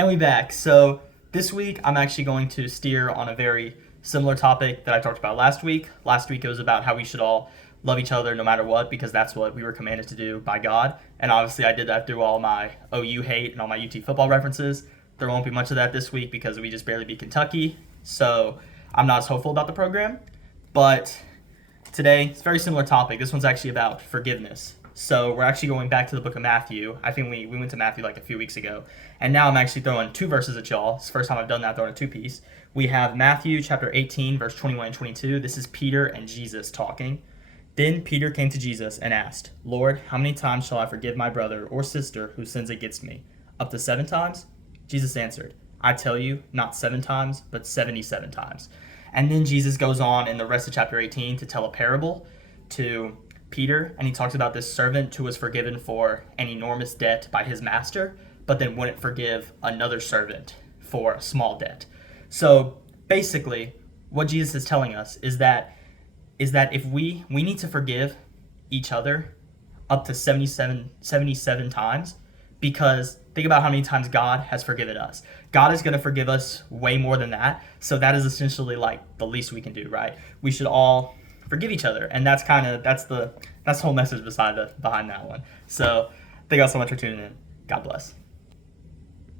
And we back. So this week I'm actually going to steer on a very similar topic that I talked about last week. Last week it was about how we should all love each other no matter what because that's what we were commanded to do by God. And obviously I did that through all my OU hate and all my UT football references. There won't be much of that this week because we just barely beat Kentucky. So I'm not as hopeful about the program. But today it's a very similar topic. This one's actually about forgiveness. So we're actually going back to the book of Matthew. I think we went to Matthew like a few weeks ago. And now I'm actually throwing two verses at y'all. It's the first time I've done that, throwing a two-piece. We have Matthew chapter 18, verse 21 and 22. This is Peter and Jesus talking. Then Peter came to Jesus and asked, Lord, how many times shall I forgive my brother or sister who sins against me? Up to 7 times? Jesus answered, I tell you, not 7 times, but 77 times. And then Jesus goes on in the rest of chapter 18 to tell a parable to Peter, and he talks about this servant who was forgiven for an enormous debt by his master, but then wouldn't forgive another servant for a small debt. So basically, what Jesus is telling us is that if we need to forgive each other up to 77 times, because think about how many times God has forgiven us. God is going to forgive us way more than that. So that is essentially like the least we can do, right? We should all forgive each other, and that's the whole message behind that one. So thank you all so much for tuning in. God bless.